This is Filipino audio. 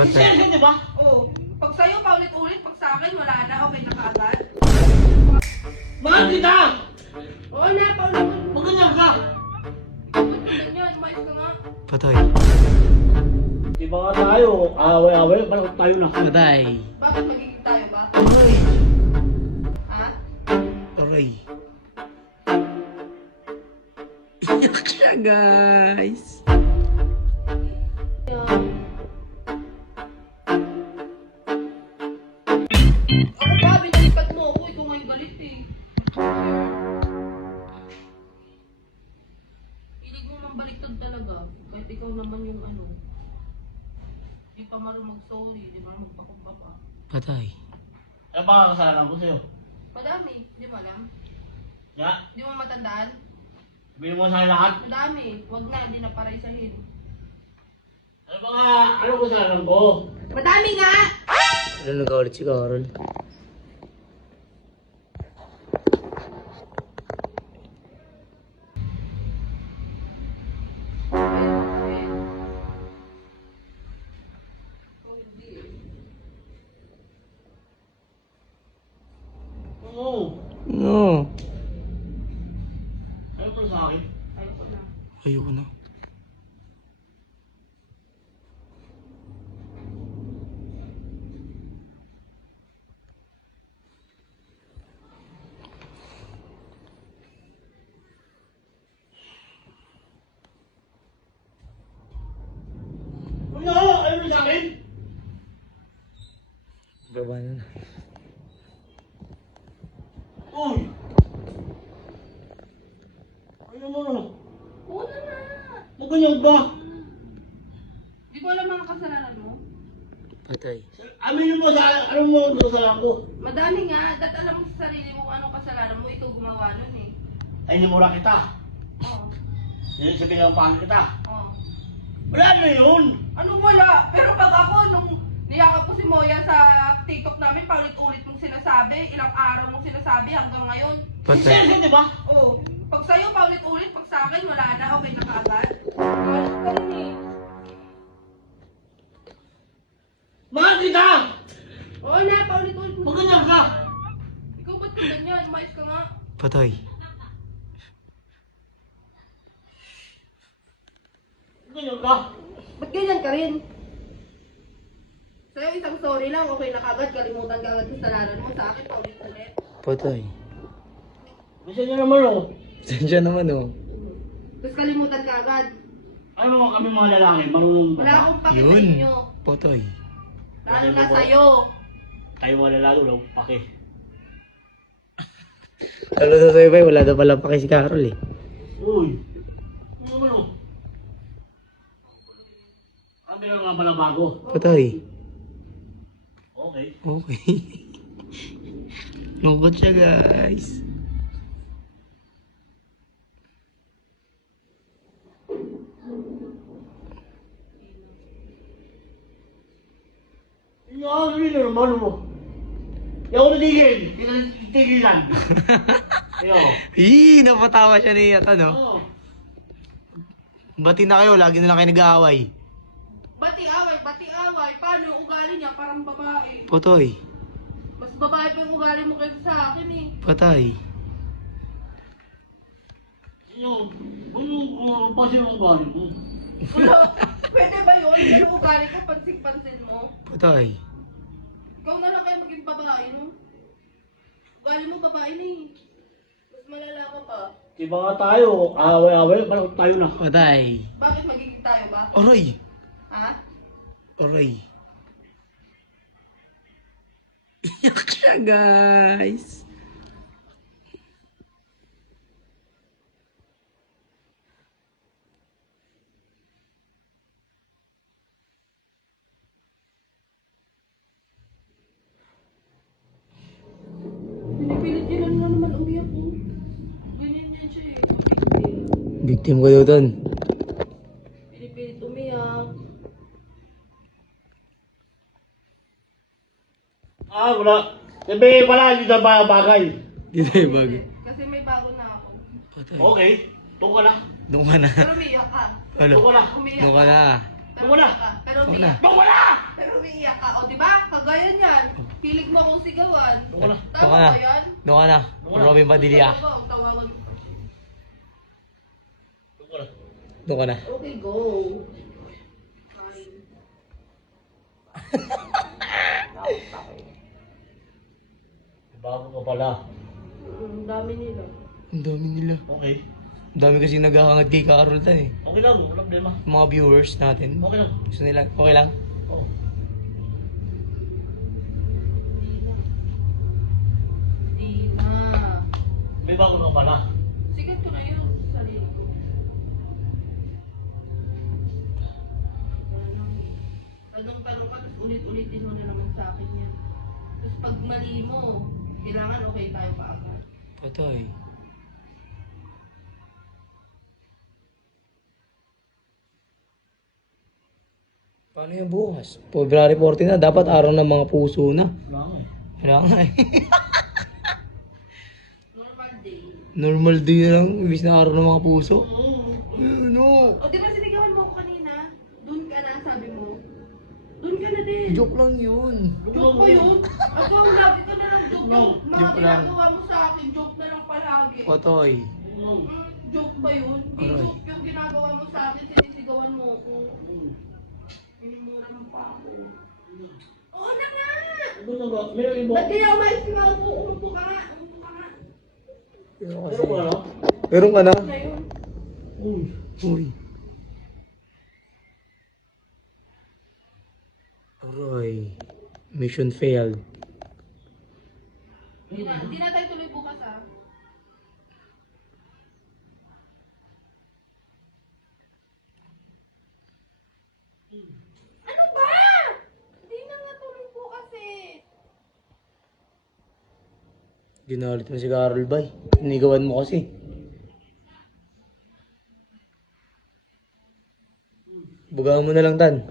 Patay. Seryoso, di ba? Oh, pag sa'yo paulit-ulit, pag sa akin wala na, okay na kaagad. Mahal kita! Oo na, paulit-ulit. Maganyan ka! Ba't ka ganyan? Mais ka nga. Patay. Di ba nga tayo? Away-away, parang tayo na. Patay. Bakit magiging tayo ba? Aray. Ha? Aray. Iyak siya, guys. Ako ba, binalikat mo ako. Ikaw nga yung galit eh. Hilig mo mang baliktad talaga. Kahit ikaw naman yung ano. Di pa marunong mag-sorry, di marunong magpakumbaba. Patay. Ano ba kasalanan ko sa'yo? Madami, di mo alam? Ya, Di mo matandaan? sabihin mo sa lahat. Madami, wag na, hindi na para isahin. Ano ba nga? Ano kasalanan ko? Madami nga! Ano nag-ulit si Carol? Oo. No. Ano pa sa akin? Ayoko na. Ayoko na. Ano? Ano sa akin? Baba na na. Uy! Ano mo? Oo na na! Maganyan ka? Di ko alam ang kasalanan mo. Patay. Aminin mo sa ano mo ang kasalanan ko? Madami nga, dat alam mo sa sarili mo kung anong kasalanan mo, ikaw gumawa nun eh. Ay, nimura kita. Oo. Yan sa pinampahan kita. Oo. Wala na yun! Ano wala? Pero pag ako, nung niyakap ko si Moya sa TikTok namin, paulit-ulit mong sinasabi, ilang araw mong sinasabi hanggang ngayon. Patay. Seryoso, di ba? Oo. Pag sa'yo paulit-ulit, pag sa akin wala na, okay na kaagad. Ayos ka rin eh. Mahal kita! Oo na, paulit-ulit. Maganyan ka! Ikaw ba't ka ganyan? Mais ka nga. Patay. Maganyan ka! Ba't ganyan ka rin? Sa'yo isang sorry lang, okay na kagad, kalimutan ka agad yung kasalanan mo. Sa akin, paulit-ulit. Patay. Gusto niya naman oh. Sensya naman oh. Tapos kalimutan ka agad. Ano naman kami mga lalaki, marunong ba? Wala akong pake sa Yun. inyo. Patay. Lalo na sa'yo. Tayo mga lalaki, wala akong pake. Lalo na sa'yo ba, wala na pala pa kay si Carol eh. Uy! Ano naman oh? Kami na nga pala bago. Patay. Okay. Okay. Lungkot siya, guys. Ano na naman mo? Hindi ako natigil. Tigilan. Ayo. Ih, napatawa siya ni Yata, no? Oo. Bati na kayo, lagi na lang kayo nag-aaway. Bati-away. Paano yung ugali niya? Parang babae. Patay. Mas babae pa yung ugali mo kaysa sa akin eh. Patay. Ano pa siya ang gani mo? Wala. Pwede ba yun? Pero ugali ko, pansing-pansin mo. Patay. Ikaw na lang kayo maging babae, no? Ugali mo babae na eh. Mas malala ka pa. Diba nga tayo? Away-away, parang tayo na. Patay. Bakit magiging tayo ba? Aray. Ha? Aray. Iyak siya, guys. Pinipilit yun lang naman umiyak ko. Ganyan yan siya eh. Victim ko daw doon. Pinipilit umiyak. Wala. Sabi pala, hindi na bagay. Di tayo bago. Kasi may bago na ako. Patay. Okay, doon ka na. Doon ka na. Pero umiyak ka. Ano? Doon ka na. Umiyak Doon ka na. Pero Doon ka na. umiyak ka. Pero Doon umiyak. Doon ka na! Pero kagaya niyan. Hilig mo akong sigawan. Doon ka na. Tama ba yan? Doon ka na. Robin Padilla. Ang tawagan mo. Doon ka na. Doon ka na. Okay, go. Fine. Bago ka pala. Ang dami nila. Ang dami nila. Okay. Ang dami kasi naghahangad kay Carol tan eh. Okay lang, walang problema. Yung mga viewers natin. Okay lang. Gusto nila, okay lang? Oo. Di na. May bago ka pala. Sigat ko na yun sa sarili ko. Tanong-tanong ka, tapos ulit-ulitin mo na naman sa akin yan. Tapos pag mali mo, kailangan okay tayo pa agad. Patay. Paano yung bukas? February 14 na, dapat araw ng mga puso na. Wala nga eh. Wala nga eh. Normal day. Normal day na lang, ibis na araw ng mga puso. Oo. No! O di ba sinigawan mo ako kanina? Doon ka na, sabi mo. Doon ka na din. Joke lang yun. Joke ba yun? Ako, lagi ka na lang joke. Mga Joke lang. ginagawa mo sa akin, joke na lang palagi. Otoy. Joke ba yun? Hindi Aray. joke yung ginagawa mo sa akin, sinisigawan mo ako. Minimura ng pa ako. Oo na nga! Ano na ba? Meron iba. Ba't kaya umayos ka ako? Umupo ka nga, umupo ka nga. Meron ka na? Meron ka na? Na yun. Uy. Uy. Aroy. Mission failed. Hindi na tayo tuloy bukas ah. Ano ba? Hindi na nga tuloy bukas eh. Ginalit mo si Carol Bay. Inigawan mo kasi. Bugaan mo na lang, Tan.